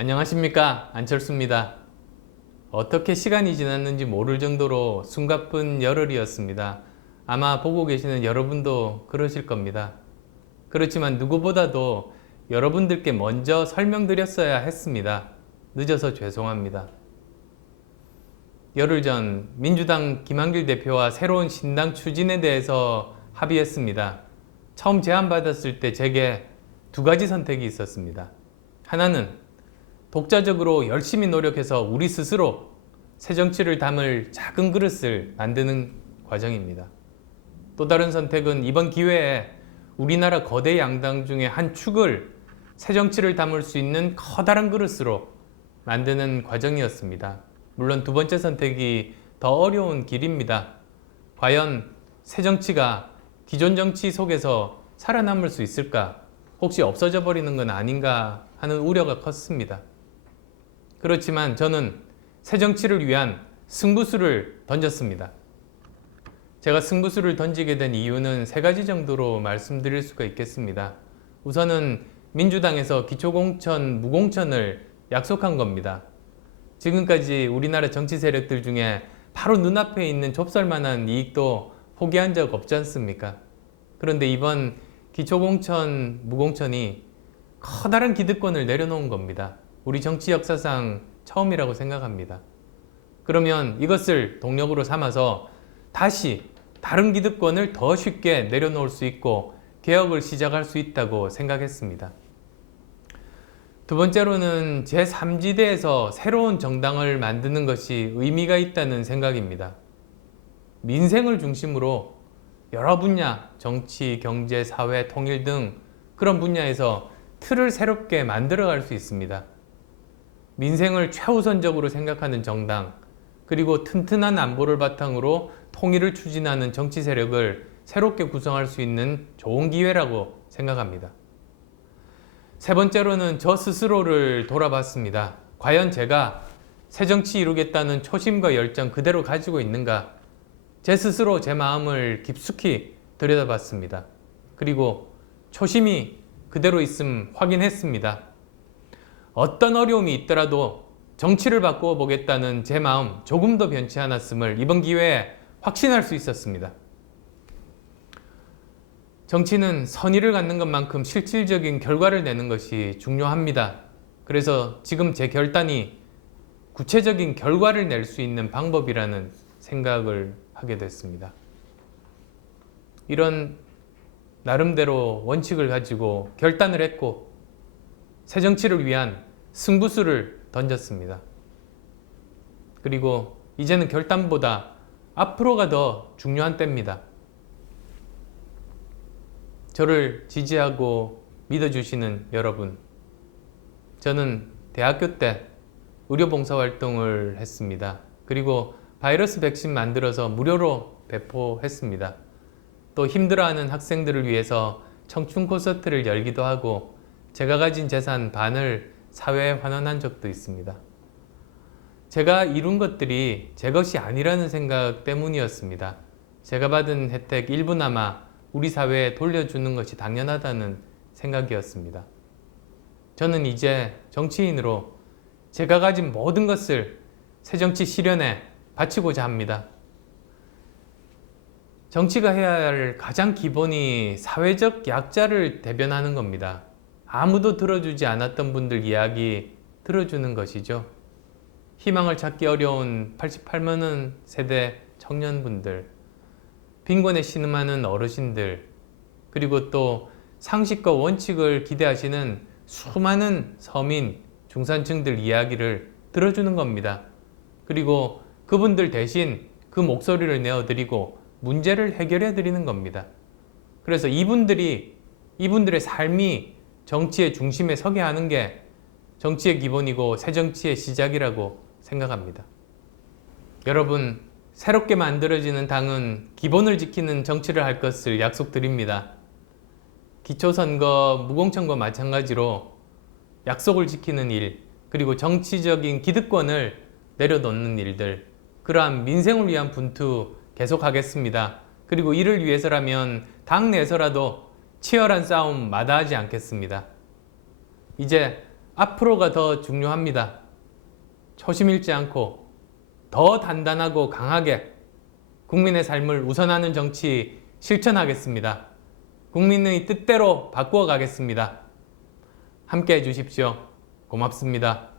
안녕하십니까, 안철수입니다. 어떻게 시간이 지났는지 모를 정도로 숨가쁜 열흘이었습니다. 아마 보고 계시는 여러분도 그러실 겁니다. 그렇지만 누구보다도 여러분들께 먼저 설명드렸어야 했습니다. 늦어서 죄송합니다. 열흘 전 민주당 김한길 대표와 새로운 신당 추진에 대해서 합의했습니다. 처음 제안받았을 때 제게 두 가지 선택이 있었습니다. 하나는 독자적으로 열심히 노력해서 우리 스스로 새정치를 담을 작은 그릇을 만드는 과정입니다. 또 다른 선택은 이번 기회에 우리나라 거대 양당 중에 한 축을 새정치를 담을 수 있는 커다란 그릇으로 만드는 과정이었습니다. 물론 두 번째 선택이 더 어려운 길입니다. 과연 새정치가 기존 정치 속에서 살아남을 수 있을까? 혹시 없어져 버리는 건 아닌가 하는 우려가 컸습니다. 그렇지만 저는 새정치를 위한 승부수를 던졌습니다. 제가 승부수를 던지게 된 이유는 세 가지 정도로 말씀드릴 수가 있겠습니다. 우선은 민주당에서 기초공천, 무공천을 약속한 겁니다. 지금까지 우리나라 정치 세력들 중에 바로 눈앞에 있는 좁쌀만한 이익도 포기한 적 없지 않습니까? 그런데 이번 기초공천, 무공천이 커다란 기득권을 내려놓은 겁니다. 우리 정치 역사상 처음이라고 생각합니다. 그러면 이것을 동력으로 삼아서 다시 다른 기득권을 더 쉽게 내려놓을 수 있고 개혁을 시작할 수 있다고 생각했습니다. 두 번째로는 제3지대에서 새로운 정당을 만드는 것이 의미가 있다는 생각입니다. 민생을 중심으로 여러 분야, 정치, 경제, 사회, 통일 등 그런 분야에서 틀을 새롭게 만들어갈 수 있습니다. 민생을 최우선적으로 생각하는 정당, 그리고 튼튼한 안보를 바탕으로 통일을 추진하는 정치 세력을 새롭게 구성할 수 있는 좋은 기회라고 생각합니다. 세 번째로는 저 스스로를 돌아봤습니다. 과연 제가 새정치 이루겠다는 초심과 열정 그대로 가지고 있는가? 제 스스로 제 마음을 깊숙이 들여다봤습니다. 그리고 초심이 그대로 있음 확인했습니다. 어떤 어려움이 있더라도 정치를 바꾸어 보겠다는 제 마음 조금도 변치 않았음을 이번 기회에 확신할 수 있었습니다. 정치는 선의를 갖는 것만큼 실질적인 결과를 내는 것이 중요합니다. 그래서 지금 제 결단이 구체적인 결과를 낼 수 있는 방법이라는 생각을 하게 됐습니다. 이런 나름대로 원칙을 가지고 결단을 했고 새정치를 위한 승부수를 던졌습니다. 그리고 이제는 결단보다 앞으로가 더 중요한 때입니다. 저를 지지하고 믿어주시는 여러분, 저는 대학교 때 의료봉사활동을 했습니다. 그리고 바이러스 백신 만들어서 무료로 배포했습니다. 또 힘들어하는 학생들을 위해서 청춘 콘서트를 열기도 하고 제가 가진 재산 반을 사회에 환원한 적도 있습니다. 제가 이룬 것들이 제 것이 아니라는 생각 때문이었습니다. 제가 받은 혜택 일부나마 우리 사회에 돌려주는 것이 당연하다는 생각이었습니다. 저는 이제 정치인으로 제가 가진 모든 것을 새정치 실현에 바치고자 합니다. 정치가 해야 할 가장 기본이 사회적 약자를 대변하는 겁니다. 아무도 들어주지 않았던 분들 이야기 들어주는 것이죠. 희망을 찾기 어려운 88만원 세대 청년분들, 빈곤에 신음하는 어르신들, 그리고 또 상식과 원칙을 기대하시는 수많은 서민, 중산층들 이야기를 들어주는 겁니다. 그리고 그분들 대신 그 목소리를 내어드리고 문제를 해결해 드리는 겁니다. 그래서 이분들의 삶이 정치의 중심에 서게 하는 게 정치의 기본이고 새정치의 시작이라고 생각합니다. 여러분, 새롭게 만들어지는 당은 기본을 지키는 정치를 할 것을 약속드립니다. 기초선거, 무공천과 마찬가지로 약속을 지키는 일, 그리고 정치적인 기득권을 내려놓는 일들, 그러한 민생을 위한 분투 계속하겠습니다. 그리고 이를 위해서라면 당 내에서라도 치열한 싸움 마다하지 않겠습니다. 이제 앞으로가 더 중요합니다. 초심 잃지 않고 더 단단하고 강하게 국민의 삶을 우선하는 정치 실천하겠습니다. 국민의 뜻대로 바꾸어 가겠습니다. 함께 해주십시오. 고맙습니다.